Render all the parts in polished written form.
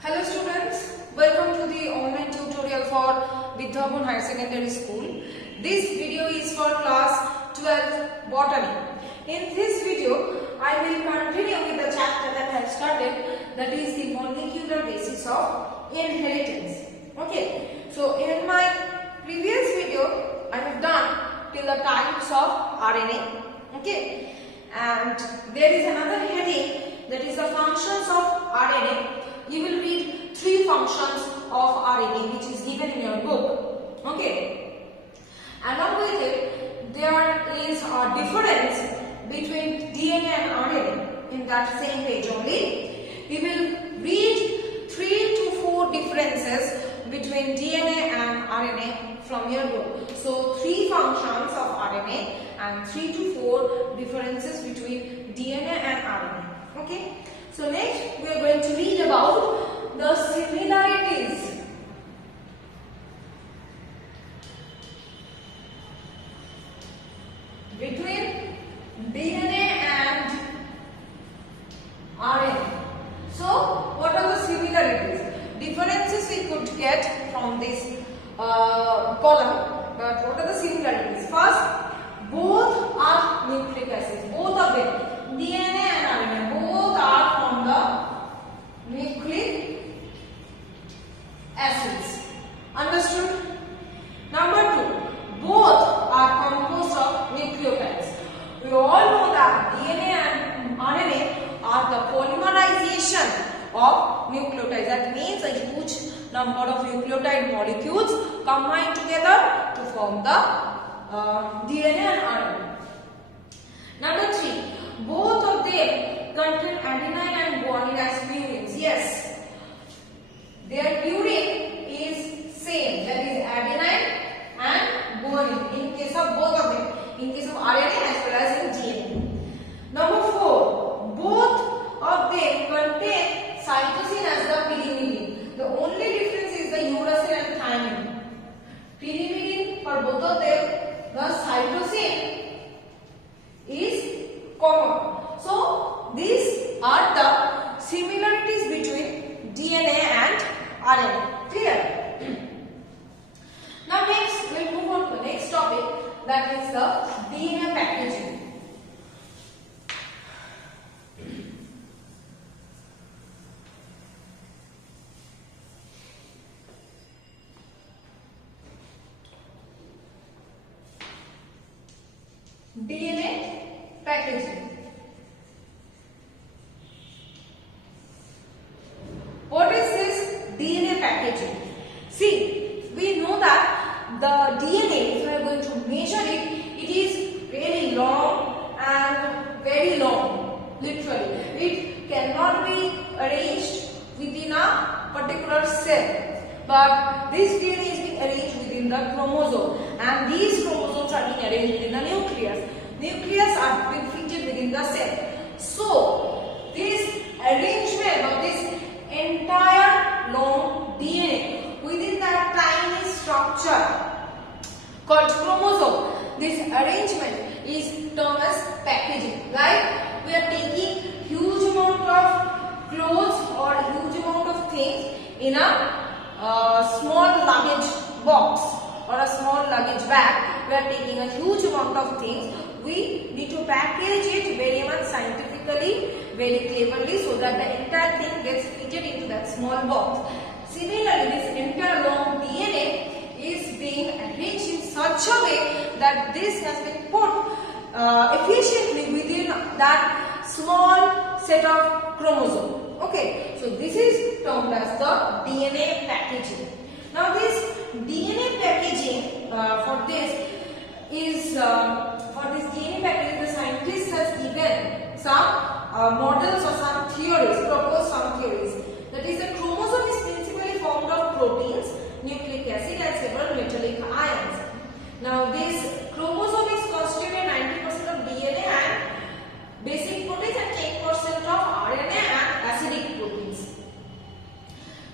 Hello students, welcome to the online tutorial for Vidhabhan Higher Secondary School. This video is for class 12 botany. In this video, I will continue with the chapter that I have started, that is the molecular basis of inheritance. Okay, so in my previous video, I have done till the types of RNA. Okay, and there is another heading, that is the functions of RNA. You will read 3 functions of RNA which is given in your book. Okay. Along with it, there is a difference between DNA and RNA in that same page only. We will read 3 to 4 differences between DNA and RNA from your book. So 3 functions of RNA and 3 to 4 differences between DNA and RNA. Okay. So next we are going to read about the similarities between DNA and RNA. So what are the similarities? Differences we could get from this column, but what are the similarities? First, both are nucleic acids, both of them, DNA and RNA, both are from the nucleic acids. Understood? Number 2, both are composed of nucleotides. We all know that DNA and RNA are the polymerization of nucleotides. That means a huge number of nucleotide molecules combine together to form the DNA and RNA. Number 3, both of them contain adenine and guanine as purines. Yes, their purine is same, that is adenine and guanine in case of both of them, in case of RNA as well as in DNA. Number 4, both of them contain cytosine as the pyrimidine. The only difference is the uracil and thymine. Pyrimidine, for both of them, the cytosine is common. So these are the similarities between DNA and RNA. Clear? Now next we will move on to the next topic, that is the DNA packaging. DNA packaging. What is this DNA packaging? See, we know that the DNA, if we are going to measure it, it is very long and very long, literally. It cannot be arranged within a particular cell. But this DNA is being arranged within the chromosome, and these chromosomes are being arranged within the nucleus. Nucleus are being fitted within the cell. So, this arrangement of this entire long DNA within that tiny structure called chromosome, this arrangement is termed as packaging. Like we are taking huge amount of clothes or huge amount of things in a small luggage box or a small luggage bag. We are taking a huge amount of things. We need to package it very much scientifically, very cleverly, so that the entire thing gets fitted into that small box. Similarly, this entire long DNA is being arranged in such a way that this has been put efficiently within that small set of chromosomes. Okay, so this is termed as the DNA packaging. Now this DNA packaging, for this DNA packaging, the scientist has given some models or some theories, proposed some theories. That is, the chromosome is principally formed of proteins, nucleic acid and several metallic ions. Now this chromosome is constituted 90% of DNA and basic proteins and 10% of RNA and acidic proteins.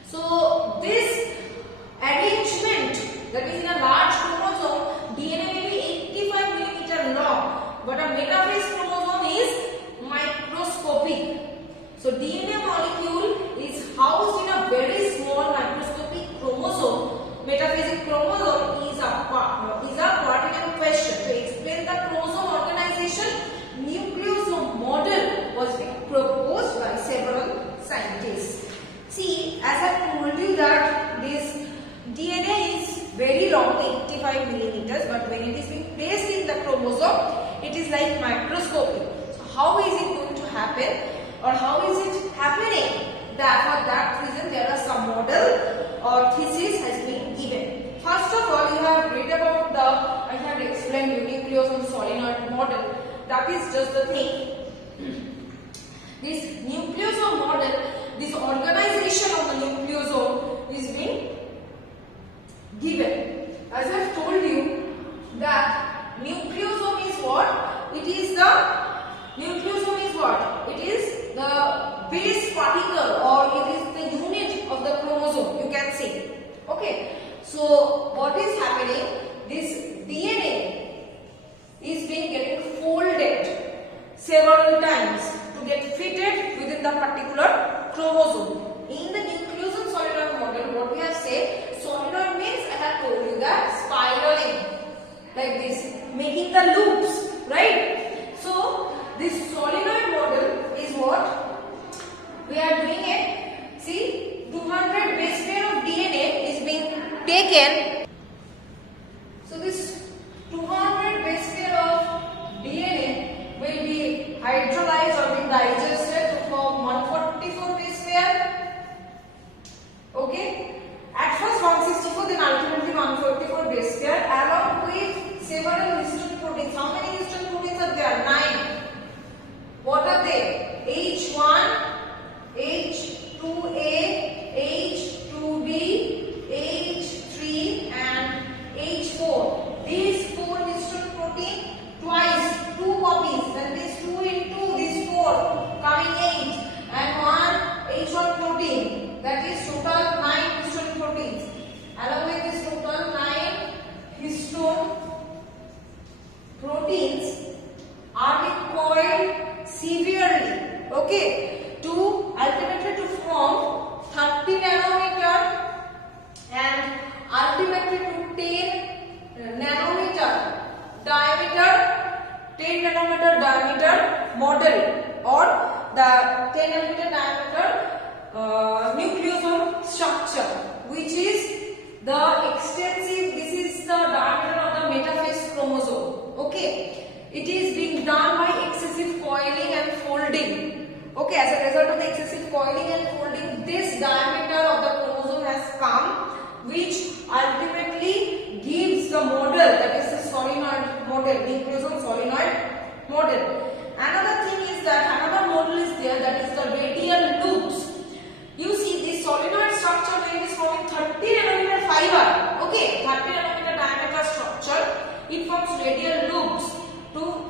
So this arrangement, that is in a large chromosome, DNA may be 85 mm long, but a metaphase chromosome is microscopic. So DNA molecule 25 millimeters, but when it is being placed in the chromosome, it is like microscopic. So how is it going to happen, or how is it happening? That for that reason there are some model or thesis has been given. First of all, you have read about I have explained you nucleosome solenoid model. That is just the thing. This nucleosome model, this organization of the nucleosome is being given. As I have told you that nucleosome is what? It is the nucleosome is what? It is the base particle, or it is the unit of the chromosome, you can say. Okay. So what is happening? This DNA is being getting folded several times to get fitted within the particular chromosome. In the nucleosome solenoid model, what we have said, solenoid means I have told you that spiraling like this, making the loops, right? So this solenoid model is what we are doing it. See, 200 base pair of DNA is being taken. So this 200 base pair of DNA will be hydrolyzed or be digested to form 144 base pair. Okay. At first 164, then ultimately 144 base pair, along with several histone proteins. How many histone proteins are there? 9. What are they? H1, H2A, H2B, H3 and H4. These 4 histone protein twice, 2 copies, that is 2 into this 4 coming 8, and 1 H1 protein, that is total 9 histone proteins. Along with this total 9 histone proteins are being coiled severely, okay, to ultimately to form 30 nanometer and ultimately to 10 nanometer diameter, 10 nanometer diameter model, or the 10 nanometer diameter nucleosome structure, which is the extensive, this is the diameter of the metaphase chromosome. Okay, it is being done by excessive coiling and folding. Okay, as a result of the excessive coiling and folding, this diameter of the chromosome has come, which ultimately gives the model, that is the solenoid model, nucleosome solenoid model. Another thing is that another model is there, that is the radial loops. You see this solenoid structure when it is forming 30 nanometer fiber, okay, 30 nanometer diameter structure, it forms radial loops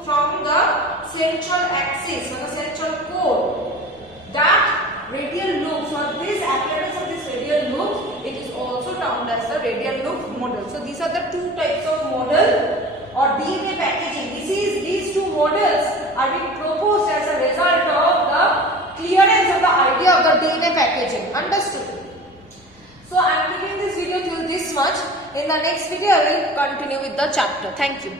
from the central axis or the central core. That radial loops, or this appearance of this radial loop, it is also termed as the radial loop model. So these are the two types of model or DNA packaging. These two models are being proposed as a result of the clearance of the idea of the DNA packaging. Understood? So I am giving this video till this much. In the next video I will continue with the chapter. Thank you.